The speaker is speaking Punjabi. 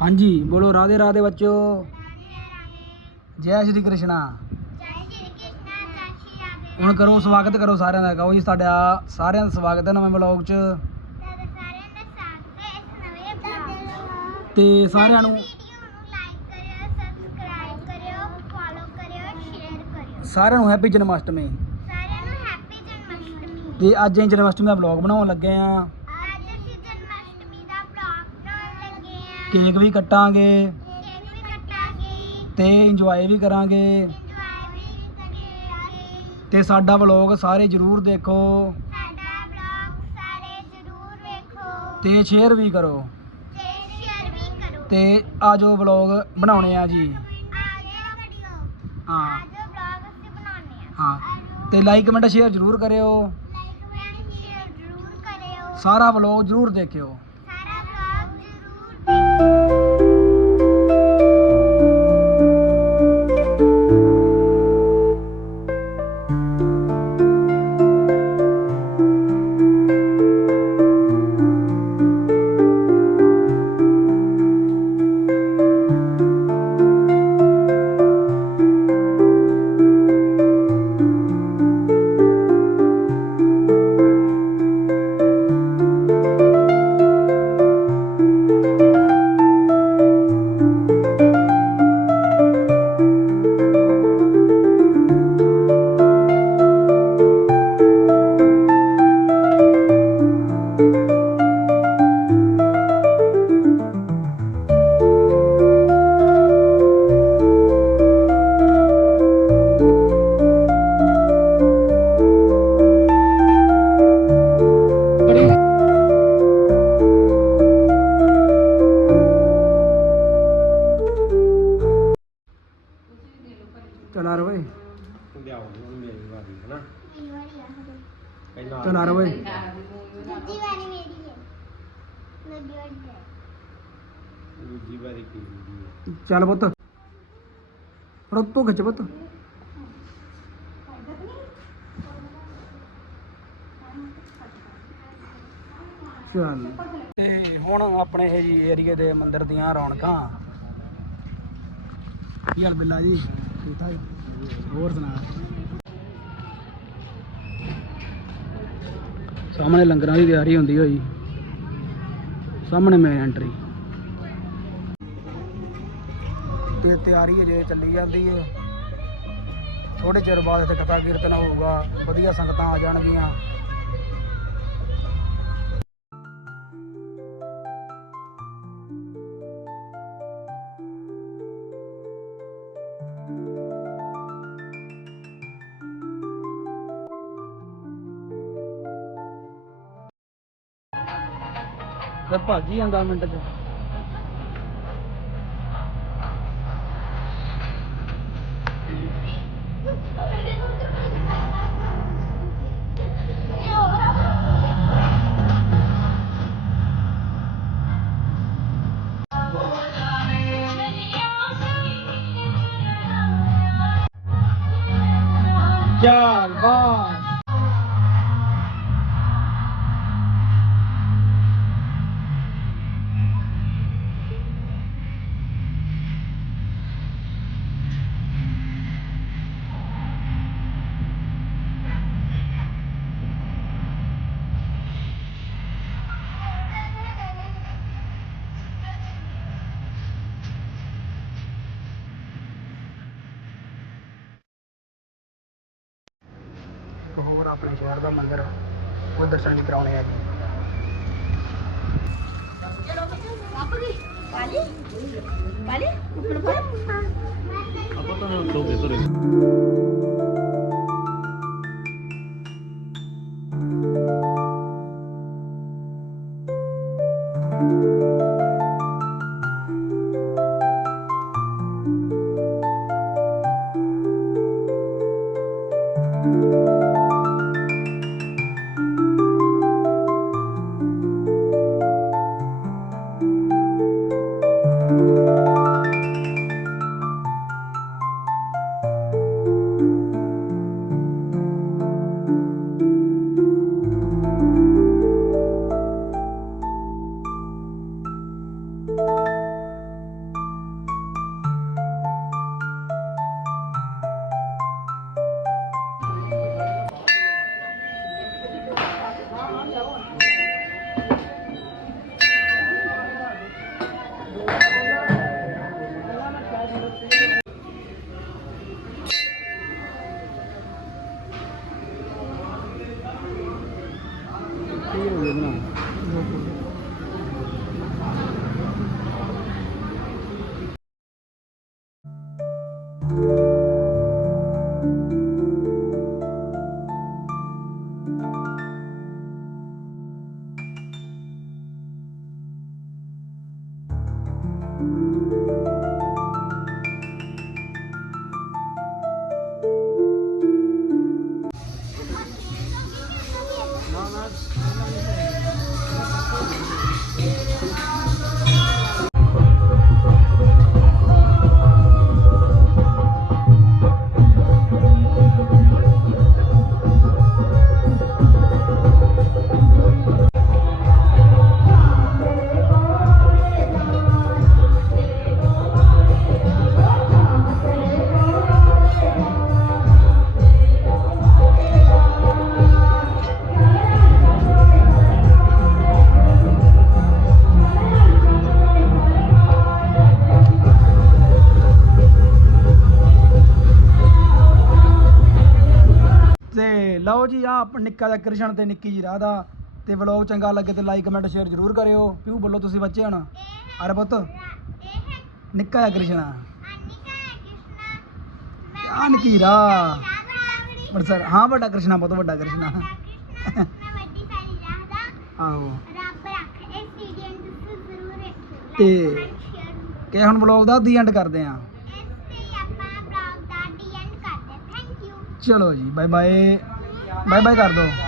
ਹਾਂਜੀ ਬੋਲੋ ਰਾਧੇ ਰਾਧੇ ਬੱਚੋ। ਜੈ ਸ਼੍ਰੀ ਕ੍ਰਿਸ਼ਨਾ। ਹੁਣ ਕਰੋ ਸਵਾਗਤ ਕਰੋ ਸਾਰਿਆਂ ਦਾ। ਕਹੋ ਜੀ ਤੁਹਾਡਾ ਸਾਰਿਆਂ ਦਾ ਸਵਾਗਤ ਹੈ ਨਵੇਂ ਵਲੌਗ 'ਚ। ਤੇ ਸਾਰਿਆਂ ਨੂੰ ਸਾਰਿਆਂ ਨੂੰ ਹੈਪੀ ਜਨਮਾਸ਼ਟਮੀ। ਤੇ ਅੱਜ ਅਸੀਂ ਜਨਮਾਸ਼ਟਮੀ ਦਾ ਵਲੌਗ ਬਣਾਉਣ ਲੱਗੇ ਆ ਕੇਕ ਵੀ ਕੱਟਾਂਗੇ ਤੇ ਇੰਜੋਏ ਵੀ ਕਰਾਂਗੇ। ਤੇ ਸਾਡਾ ਵਲੌਗ ਸਾਰੇ ਜਰੂਰ ਦੇਖੋ। ਤੇ ਸ਼ੇਅਰ ਵੀ ਕਰੋ। ਤੇ ਆਜੋ ਵਲੌਗ ਬਣਾਉਣੇ ਆ ਜੀ। ਹਾਂ। ਹਾਂ। ਤੇ ਲਾਈਕ ਕਮੈਂਟ ਸ਼ੇਅਰ ਜਰੂਰ ਕਰਿਓ। ਸਾਰਾ ਵਲੌਗ ਜਰੂਰ ਦੇਖਿਓ। ਚਲਾ ਹੁਣ ਮੇਰੀ ਵਾਰੀ ਪਹਿਲਾਂ ਚਲਾ ਰੋ ਓਏ ਦੂਜੀ ਵਾਰੀ ਕੀ ਹੁੰਦੀ ਹੈ? ਚੱਲ ਪੁੱਤ। ਰੁੱਤੋ ਖਿੱਚ ਪੁੱਤ। ਚੱਲ। ਤੇ ਹੁਣ ਆਪਣੇ ਇਹ ਜੀ ਏਰੀਏ ਦੇ ਮੰਦਿਰ ਦੀਆਂ ਰੌਣਕਾਂ। ਕੀ ਹਾਲ ਬਿੱਲਾ ਜੀ? ਠੀਕ ਠਾਕ? ਹੋਰ ਸੁਣਾ। ਸਾਹਮਣੇ ਲੰਗਰਾਂ ਦੀ ਤਿਆਰੀ ਹੁੰਦੀ ਹੋਈ। ਸਾਹਮਣੇ ਮੇਨ ਐਂਟਰੀ ਤੇ ਤਿਆਰੀ ਅਜੇ ਚੱਲੀ ਜਾਂਦੀ ਹੈ ਥੋੜੇ ਚਿਰ ਬਾਅਦ ਇੱਥੇ ਕਥਾ ਕੀਰਤਨ ਹੋਊਗਾ, ਵਧੀਆ ਸੰਗਤਾਂ ਆ ਜਾਣਗੀਆਂ। ਤੇ ਭਾਜੀ ਜਾਂਦਾ ਮਿੰਟ ਚ। ਚਾਰ ਬਾਰ। ਇੱਕ ਹੋਰ ਆਪਣੇ ਸ਼ਹਿਰ ਦਾ ਮੰਦਿਰ ਉਹ ਦਰਸ਼ਨ ਵੀ ਕਰਾਉਣੇ ਆ ਜੀ। ਆਪਾਂ ਤਾਂ ਤੋਂ ਬੇਤਰੇ 没有人呐你 ਲਓ ਜੀ ਆ ਨਿੱਕਾ ਜਿਹਾ ਕ੍ਰਿਸ਼ਨ ਤੇ ਨਿੱਕੀ ਜੀ ਰਾਧਾ। ਤੇ ਵਲੌਗ ਚੰਗਾ ਲੱਗੇ ਤੇ ਲਾਈਕ ਕਮੈਂਟ ਸ਼ੇਅਰ ਜ਼ਰੂਰ ਕਰਿਓ। ਪਿਓ ਬੋਲੋ ਤੁਸੀਂ ਬੱਚੇ ਹਣ? ਅਰੇ ਪੁੱਤ ਨਿੱਕਾ ਜਿਹਾ ਕ੍ਰਿਸ਼ਨ ਆ। ਨਿੱਕੀ ਰਾ ਪਰ ਸਰ ਹਾਂ ਵੱਡਾ ਕ੍ਰਿਸ਼ਨਾ ਪੁੱਤ ਵੱਡਾ ਕ੍ਰਿਸ਼ਨਾ ਆਹੋ। ਤੇ ਕਿ ਹੁਣ ਵਲੌਗ ਦਾ ਦੀ ਐਂਡ ਕਰਦੇ ਆ ਚਲੋ ਜੀ ਬਾਏ ਬਾਏ ਬਾਏ ਬਾਏ ਕਰ ਦਿਓ।